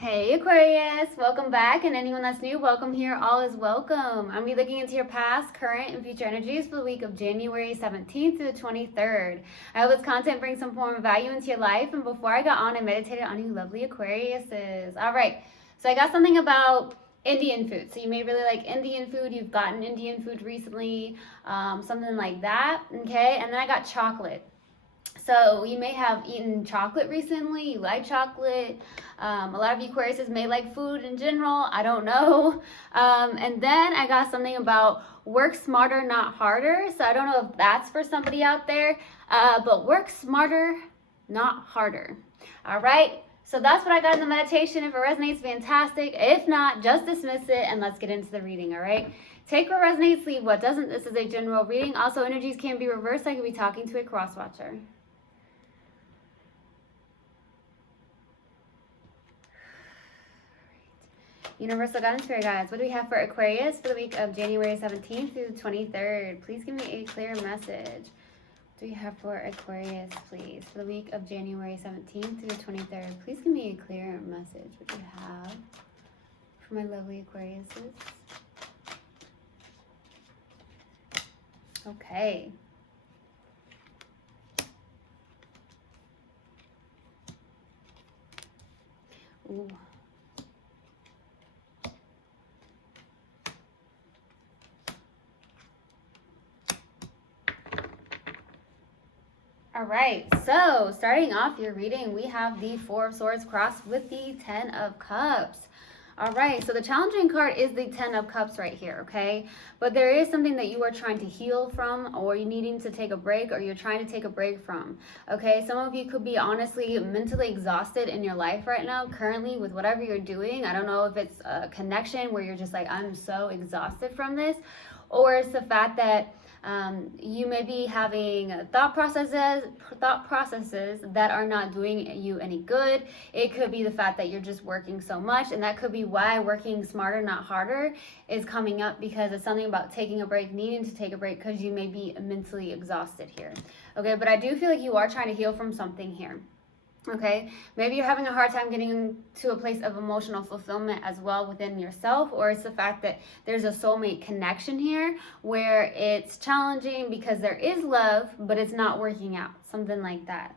Hey Aquarius, welcome back, and anyone that's new, welcome here. All is welcome. I'm be looking into your past, current, and future energies for the week of January 17th to the 23rd. I hope this content brings some form of value into your life. And before I got on, I meditated on you lovely Aquariuses. All right, so I got something about Indian food. So you may really like Indian food. You've gotten Indian food recently, something like that. Okay, and then I got chocolate. So you may have eaten chocolate recently. You like chocolate. A lot of you Aquariuses may like food in general. I don't know. And then I got something about work smarter, not harder. So I don't know if that's for somebody out there. But work smarter, not harder. All right. So that's what I got in the meditation. If it resonates, fantastic. If not, just dismiss it and let's get into the reading. All right. Take what resonates, leave what doesn't. This is a general reading. Also, energies can be reversed. I could be talking to a cross watcher. Universal God and Spirit Guides, what do we have for Aquarius for the week of January 17th through the 23rd? Please give me a clear message. What do we have for Aquarius, please, for the week of January 17th through the 23rd? Please give me a clear message. What do you have for my lovely Aquariuses? Okay. Ooh. All right, so starting off your reading, we have the Four of Swords crossed with the Ten of Cups. All right, so the challenging card is the Ten of Cups right here, okay? But there is something that you are trying to heal from, or you're needing to take a break, or you're trying to take a break from, okay? Some of you could be honestly mentally exhausted in your life right now, currently with whatever you're doing. I don't know if it's a connection where you're just like, I'm so exhausted from this, or it's the fact that you may be having thought processes that are not doing you any good. It could be the fact that you're just working so much, and that could be why working smarter, not harder is coming up, because it's something about taking a break, needing to take a break because you may be mentally exhausted here. Okay, but I do feel like you are trying to heal from something here. Okay, maybe you're having a hard time getting to a place of emotional fulfillment as well within yourself, or it's the fact that there's a soulmate connection here where it's challenging because there is love, but it's not working out, something like that.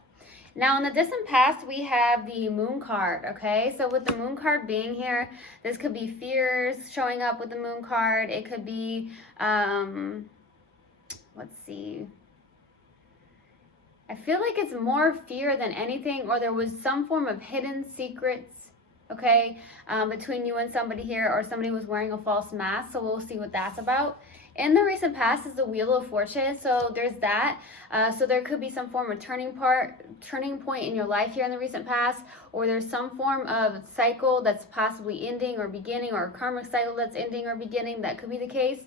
Now, in the distant past, we have the Moon card, okay? So with the Moon card being here, this could be fears showing up with the Moon card. It could be, let's see. I feel like it's more fear than anything, or there was some form of hidden secrets, okay, between you and somebody here, or somebody was wearing a false mask, so we'll see what that's about. In the recent past is the Wheel of Fortune, so there's that. So there could be some form of turning point in your life here in the recent past, or there's some form of cycle that's possibly ending or beginning, or a karmic cycle that's ending or beginning. That could be the case.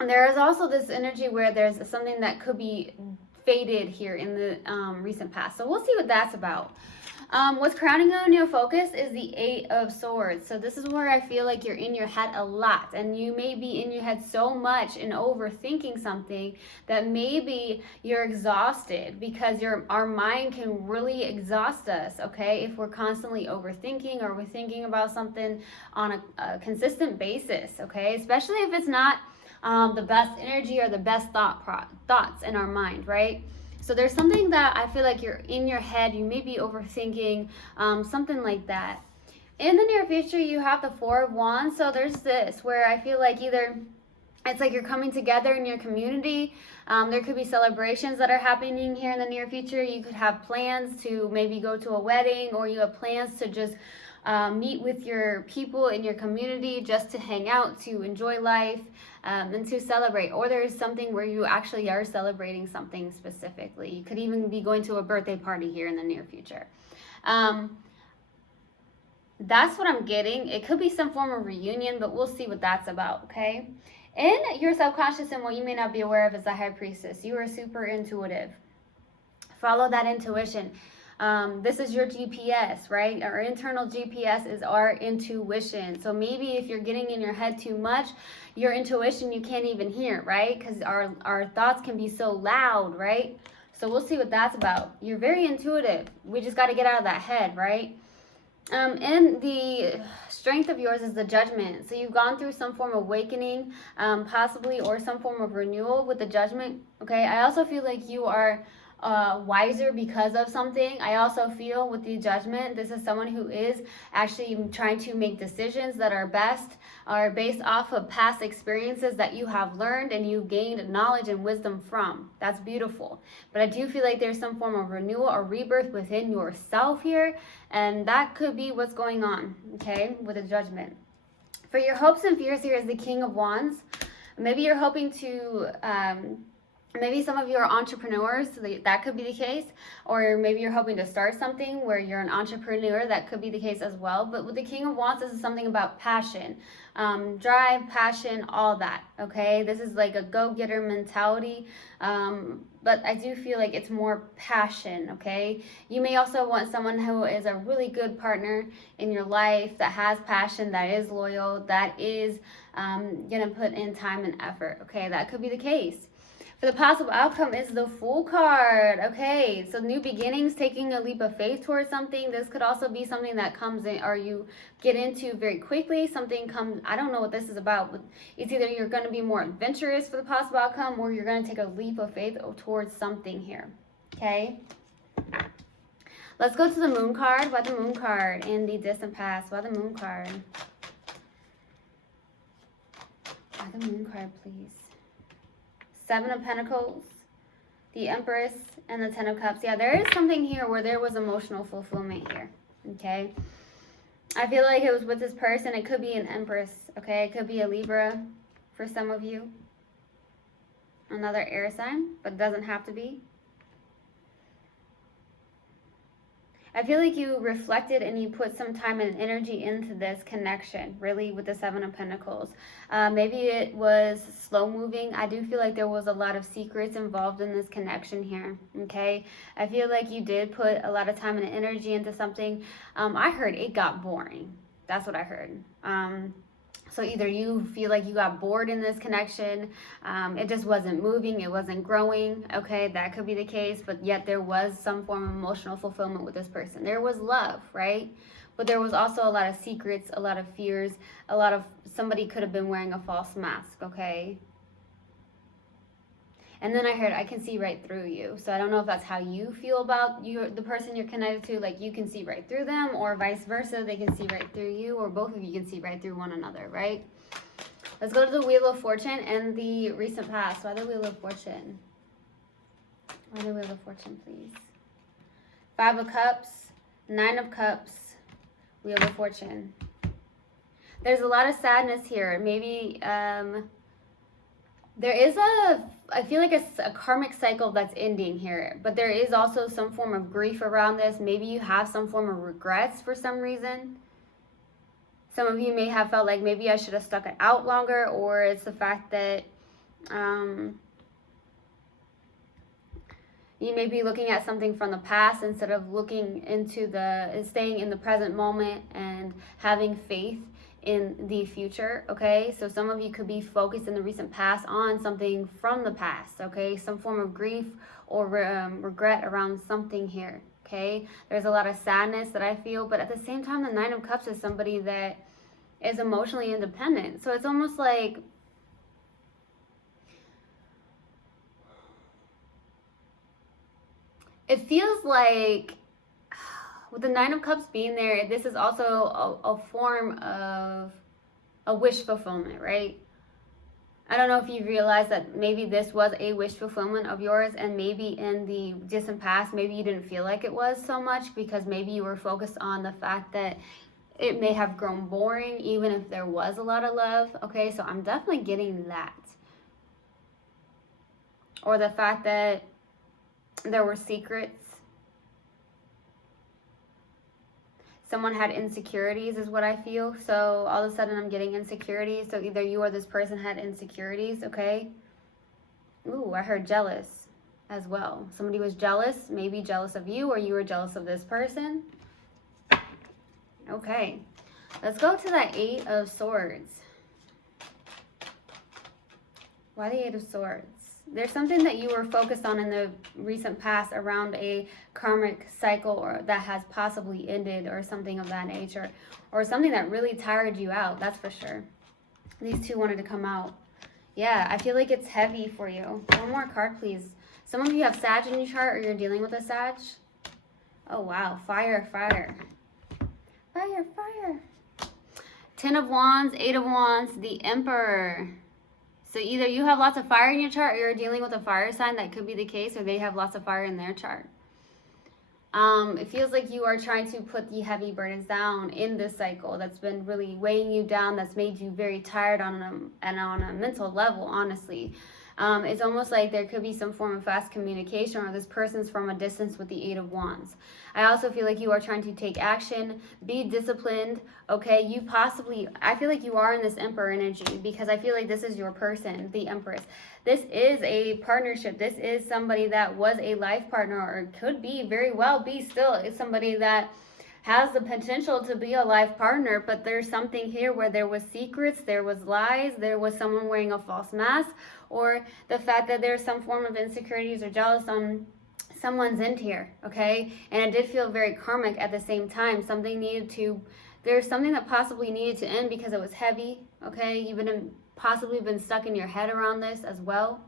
And there is also this energy where there's something that could be faded here in the recent past. So we'll see what that's about. What's crowning on your focus is the Eight of Swords. So this is where I feel like you're in your head a lot, and you may be in your head so much and overthinking something that maybe you're exhausted, because our mind can really exhaust us, okay, if we're constantly overthinking, or we're thinking about something on a consistent basis, okay, especially if it's not the best energy or the best thoughts in our mind, right? So there's something that I feel like you're in your head, you may be overthinking, something like that. In the near future, you have the Four of Wands. So there's this where I feel like either it's like you're coming together in your community. There could be celebrations that are happening here in the near future. You could have plans to maybe go to a wedding, or you have plans to just meet with your people in your community just to hang out, to enjoy life, and to celebrate. Or there is something where you actually are celebrating something specifically. You could even be going to a birthday party here in the near future. That's what I'm getting. It could be some form of reunion, but we'll see what that's about, okay? In your subconscious, and what you may not be aware of, is the High Priestess. You are super intuitive. Follow that intuition. This is your GPS, right? Our internal GPS is our intuition. So maybe if you're getting in your head too much, your intuition you can't even hear, right? Because our thoughts can be so loud, right? So we'll see what that's about. You're very intuitive. We just got to get out of that head, right? And the strength of yours is the Judgment. So you've gone through some form of awakening, possibly, or some form of renewal with the Judgment. Okay, I also feel like you are wiser because of something. I also feel with the Judgment, this is someone who is actually trying to make decisions that are best, are based off of past experiences that you have learned and you've gained knowledge and wisdom from. That's beautiful. But I do feel like there's some form of renewal or rebirth within yourself here, and that could be what's going on, okay, with the Judgment. For your hopes and fears here is the King of Wands. Maybe you're hoping to maybe some of you are entrepreneurs, so that could be the case. Or maybe you're hoping to start something where you're an entrepreneur, that could be the case as well. But with the King of Wands, this is something about passion, drive, passion, all that, okay? This is like a go-getter mentality, but I do feel like it's more passion, okay? You may also want someone who is a really good partner in your life, that has passion, that is loyal, that is gonna put in time and effort, okay? That could be the case. For the possible outcome is the Fool card. Okay, so new beginnings, taking a leap of faith towards something. This could also be something that comes in or you get into very quickly. Something comes, I don't know what this is about, but it's either you're going to be more adventurous for the possible outcome or you're going to take a leap of faith towards something here. Okay, let's go to the Moon card. Why the Moon card in the distant past? Why the Moon card? Why the Moon card, please? Seven of Pentacles, the Empress, and the Ten of Cups. Yeah, there is something here where there was emotional fulfillment here, okay? I feel like it was with this person. It could be an Empress, okay? It could be a Libra for some of you. Another air sign, but it doesn't have to be. I feel like you reflected and you put some time and energy into this connection, really, with the Seven of Pentacles. Maybe it was slow moving. I do feel like there was a lot of secrets involved in this connection here, okay? I feel like you did put a lot of time and energy into something. I heard it got boring. That's what I heard. So either you feel like you got bored in this connection, it just wasn't moving, it wasn't growing, okay, that could be the case, but yet there was some form of emotional fulfillment with this person. There was love, right? But there was also a lot of secrets, a lot of fears, a lot of, somebody could have been wearing a false mask, okay? And then I heard, I can see right through you. So I don't know if that's how you feel about the person you're connected to, like you can see right through them, or vice versa, they can see right through you, or both of you can see right through one another, right? Let's go to the Wheel of Fortune and the recent past. Why the Wheel of Fortune? Why the Wheel of Fortune, please? Five of Cups, Nine of Cups, Wheel of Fortune. There's a lot of sadness here. Maybe there is I feel like it's a karmic cycle that's ending here, but there is also some form of grief around this. Maybe you have some form of regrets for some reason. Some of you may have felt like maybe I should have stuck it out longer, or it's the fact that you may be looking at something from the past instead of looking into staying in the present moment and having faith in the future, okay? So some of you could be focused in the recent past on something from the past, okay? Some form of grief or regret around something here, okay? There's a lot of sadness that I feel, but at the same time, the Nine of Cups is somebody that is emotionally independent. So it's almost like it feels like with the Nine of Cups being there, this is also a form of a wish fulfillment, right? I don't know if you realize that maybe this was a wish fulfillment of yours, and maybe in the distant past, maybe you didn't feel like it was so much because maybe you were focused on the fact that it may have grown boring even if there was a lot of love, okay? So I'm definitely getting that. Or the fact that there were secrets. Someone had insecurities is what I feel. So all of a sudden I'm getting insecurities. So either you or this person had insecurities, okay? Ooh, I heard jealous as well. Somebody was jealous, maybe jealous of you, or you were jealous of this person. Okay, let's go to the Eight of Swords. Why the Eight of Swords? There's something that you were focused on in the recent past around a karmic cycle, or that has possibly ended, or something of that nature, or something that really tired you out, that's for sure. These two wanted to come out. Yeah, I feel like it's heavy for you. One more card, please. Some of you have Sag in your chart, or you're dealing with a Sag. Oh, wow. Fire, fire. Fire, fire. 10 of Wands, 8 of Wands, the Emperor. So either you have lots of fire in your chart, or you're dealing with a fire sign. That could be the case, or they have lots of fire in their chart. It feels like you are trying to put the heavy burdens down in this cycle that's been really weighing you down, that's made you very tired on a mental level, honestly. It's almost like there could be some form of fast communication, or this person's from a distance with the 8 of Wands. I also feel like you are trying to take action, be disciplined, okay? I feel like you are in this Emperor energy, because I feel like this is your person, the Empress. This is a partnership. This is somebody that was a life partner, or could be, very well be still, is somebody that has the potential to be a life partner, but there's something here where there was secrets, there was lies, there was someone wearing a false mask, or the fact that there's some form of insecurities or jealous on someone's end here, okay? And it did feel very karmic at the same time. There's something that possibly needed to end because it was heavy, okay? You've possibly been stuck in your head around this as well.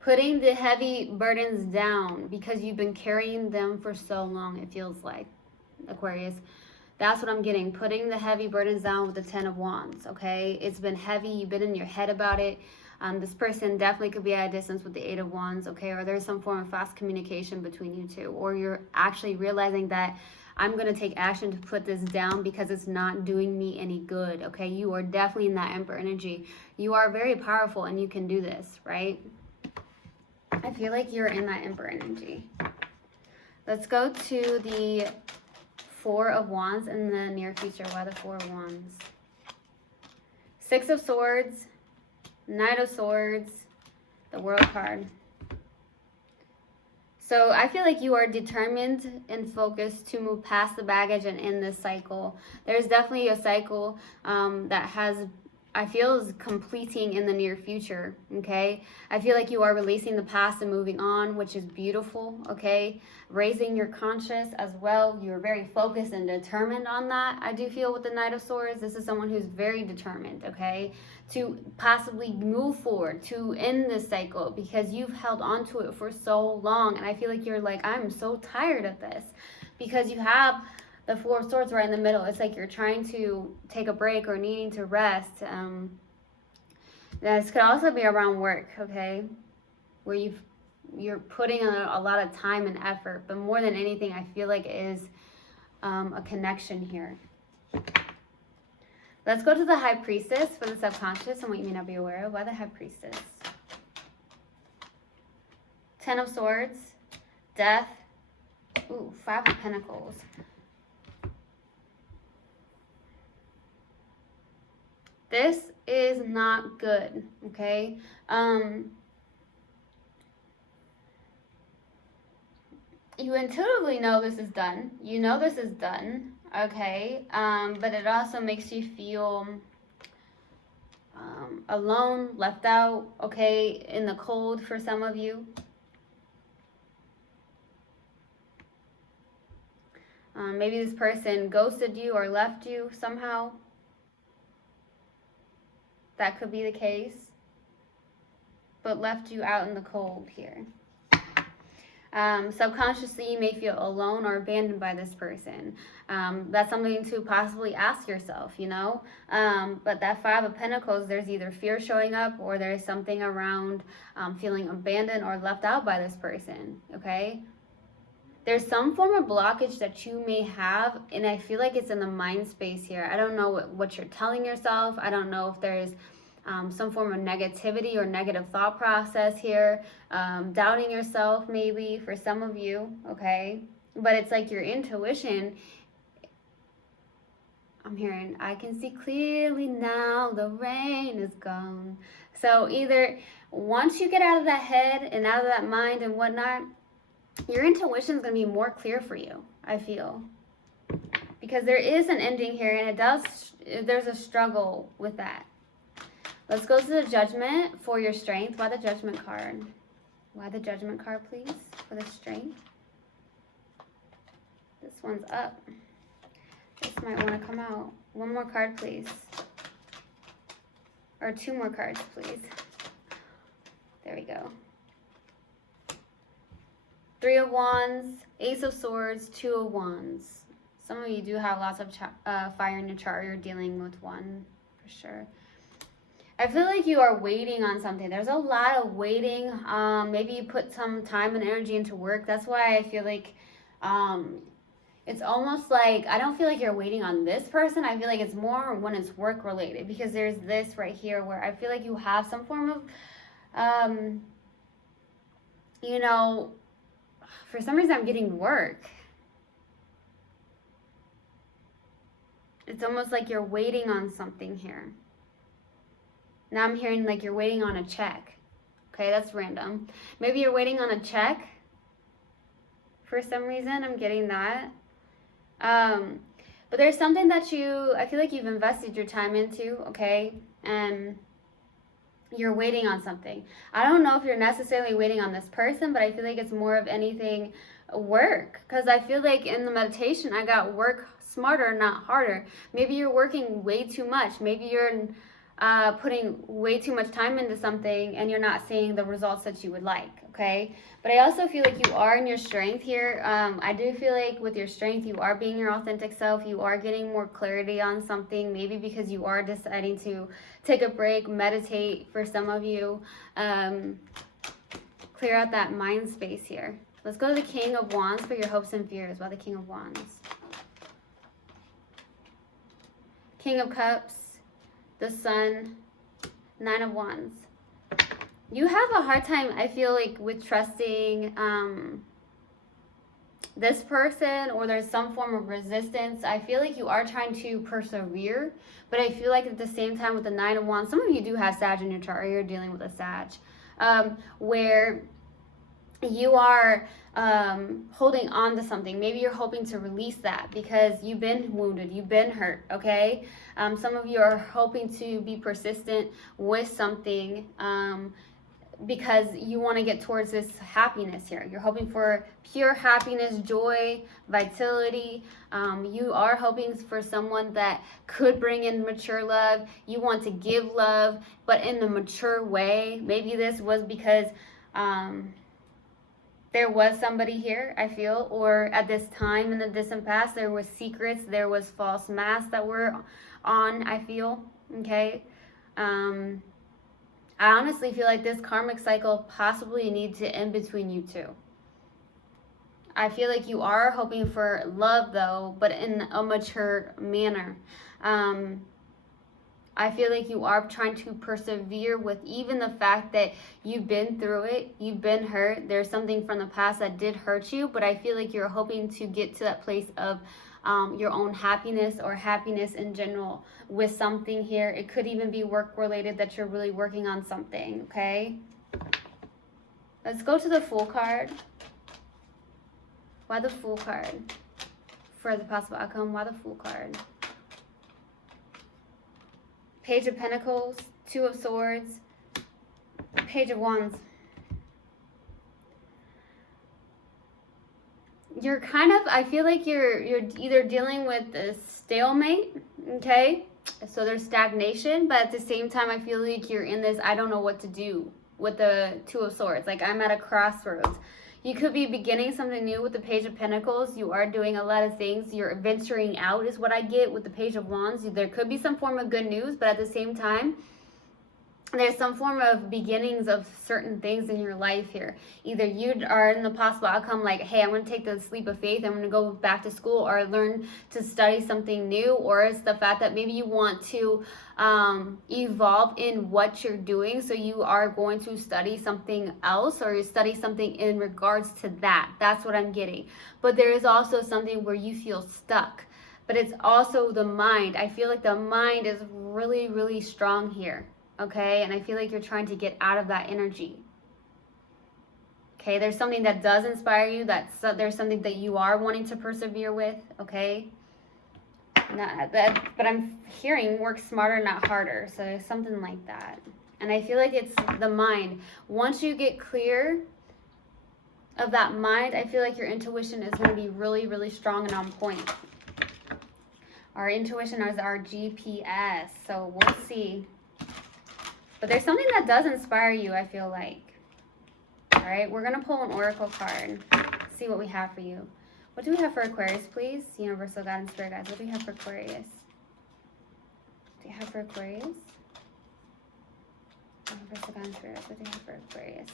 Putting the heavy burdens down because you've been carrying them for so long, it feels like, Aquarius. That's what I'm getting. Putting the heavy burdens down with the 10 of Wands, okay? It's been heavy. You've been in your head about it. This person definitely could be at a distance with the 8 of Wands, okay? Or there's some form of fast communication between you two. Or you're actually realizing that I'm going to take action to put this down because it's not doing me any good, okay? You are definitely in that Emperor energy. You are very powerful and you can do this, right? I feel like you're in that Emperor energy. Let's go to the 4 of Wands in the near future. Why the 4 of Wands? 6 of Swords, Knight of Swords, the World card. So I feel like you are determined and focused to move past the baggage and end this cycle. There's definitely a cycle I feel is completing in the near future, okay? I feel like you are releasing the past and moving on, which is beautiful, okay? Raising your conscious as well. You're very focused and determined on that. I do feel with the Knight of Swords, this is someone who's very determined, okay? To possibly move forward, to end this cycle, because you've held on to it for so long. And I feel like you're like, I'm so tired of this, because you have the 4 of Swords right in the middle. It's like you're trying to take a break or needing to rest. This could also be around work, okay? Where you're putting a lot of time and effort. But more than anything, I feel like it is a connection here. Let's go to the High Priestess for the subconscious and what you may not be aware of. Why the High Priestess? 10 of Swords, Death, ooh, 5 of Pentacles. This is not good, okay? You intuitively know this is done. You know this is done, okay? But it also makes you feel alone, left out, okay? In the cold for some of you. Maybe this person ghosted you or left you somehow. That could be the case, but left you out in the cold here. Subconsciously, you may feel alone or abandoned by this person. That's something to possibly ask yourself, you know? But that 5 of Pentacles, there's either fear showing up, or there's something around feeling abandoned or left out by this person, okay? There's some form of blockage that you may have, and I feel like it's in the mind space here. I don't know what you're telling yourself. I don't know if there's some form of negativity or negative thought process here. Doubting yourself maybe for some of you, okay? But it's like your intuition. I'm hearing, I can see clearly now, the rain is gone. So either once you get out of that head and out of that mind and whatnot, your intuition is going to be more clear for you, I feel. Because there is an ending here, and there's a struggle with that. Let's go to the Judgment for your strength. Why the Judgment card? Why the Judgment card, please, for the strength? This one's up. This might want to come out. One more card, please. Or 2 more cards, please. There we go. 3 of Wands, Ace of Swords, 2 of Wands. Some of you do have lots of fire in your chart. You're dealing with one for sure. I feel like you are waiting on something. There's a lot of waiting. Maybe you put some time and energy into work. That's why I feel like it's almost like, I don't feel like you're waiting on this person. I feel like it's more when it's work related, because there's this right here where I feel like you have some form of, you know, for some reason I'm getting work. It's almost like you're waiting on something here. Now I'm hearing like you're waiting on a check. Okay, that's random. Maybe you're waiting on a check. For some reason, I'm getting that. But there's something that I feel like you've invested your time into, okay? And you're waiting on something. I don't know if you're necessarily waiting on this person, but I feel like it's more of anything work. Because I feel like in the meditation, I got work smarter, not harder. Maybe you're working way too much. Maybe you're putting way too much time into something and you're not seeing the results that you would like, okay? But I also feel like you are in your strength here. I do feel like with your strength, you are being your authentic self. You are getting more clarity on something, maybe because you are deciding to take a break, meditate for some of you. Clear out that mind space here. Let's go to the King of Wands for your hopes and fears. Why the King of Wands? King of Cups, the Sun, 9 of Wands. You have a hard time, I feel like, with trusting this person, or there's some form of resistance. I feel like you are trying to persevere, but I feel like at the same time with the 9 of Wands, some of you do have Sag in your chart, or you're dealing with a Sag, where you are holding on to something. Maybe you're hoping to release that because you've been wounded, you've been hurt, okay? Some of you are hoping to be persistent with something because you want to get towards this happiness here. You're hoping for pure happiness, joy, vitality. You are hoping for someone that could bring in mature love. You want to give love, but in the mature way. Maybe this was because there was somebody here, I feel, or at this time in the distant past, there was secrets, there was false masks that were on, I feel, okay? I honestly feel like this karmic cycle possibly needs to end between you two. I feel like you are hoping for love, though, but in a mature manner. I feel like you are trying to persevere with even the fact that you've been through it, you've been hurt. There's something from the past that did hurt you, but I feel like you're hoping to get to that place of your own happiness, or happiness in general with something here. It could even be work related, that you're really working on something, okay? Let's go to the Fool card. Why the Fool card? For the possible outcome, why the Fool card? Page of Pentacles, 2 of Swords, Page of Wands. You're kind of, I feel like you're either dealing with a stalemate, okay? So there's stagnation, but at the same time, I feel like you're in this, I don't know what to do with the 2 of Swords. Like, I'm at a crossroads. You could be beginning something new with the Page of Pentacles. You are doing a lot of things. You're venturing out is what I get with the Page of Wands. There could be some form of good news, but at the same time, there's some form of beginnings of certain things in your life here. Either you are in the possible outcome like, hey, I'm going to take the leap of faith. I'm going to go back to school or learn to study something new. Or it's the fact that maybe you want to evolve in what you're doing. So you are going to study something else, or you study something in regards to that. That's what I'm getting. But there is also something where you feel stuck. But it's also the mind. I feel like the mind is really, really strong here. Okay, and I feel like you're trying to get out of that energy. Okay, there's something that does inspire you. There's something that you are wanting to persevere with. Okay, but I'm hearing work smarter, not harder. So something like that. And I feel like it's the mind. Once you get clear of that mind, I feel like your intuition is going to be really, really strong and on point. Our intuition is our GPS, so we'll see. But there's something that does inspire you, I feel like. All right, we're going to pull an oracle card, see what we have for you. What do we have for Aquarius, please? Universal God and Spirit Guides, what do we have for Aquarius? What do you have for Aquarius? Universal God and Spirit Guides, what do you have for Aquarius?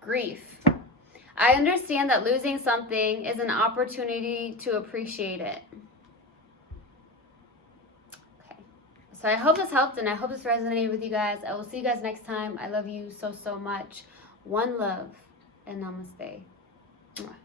Grief. I understand that losing something is an opportunity to appreciate it. So I hope this helped, and I hope this resonated with you guys. I will see you guys next time. I love you so, so much. One love, and namaste. Mwah.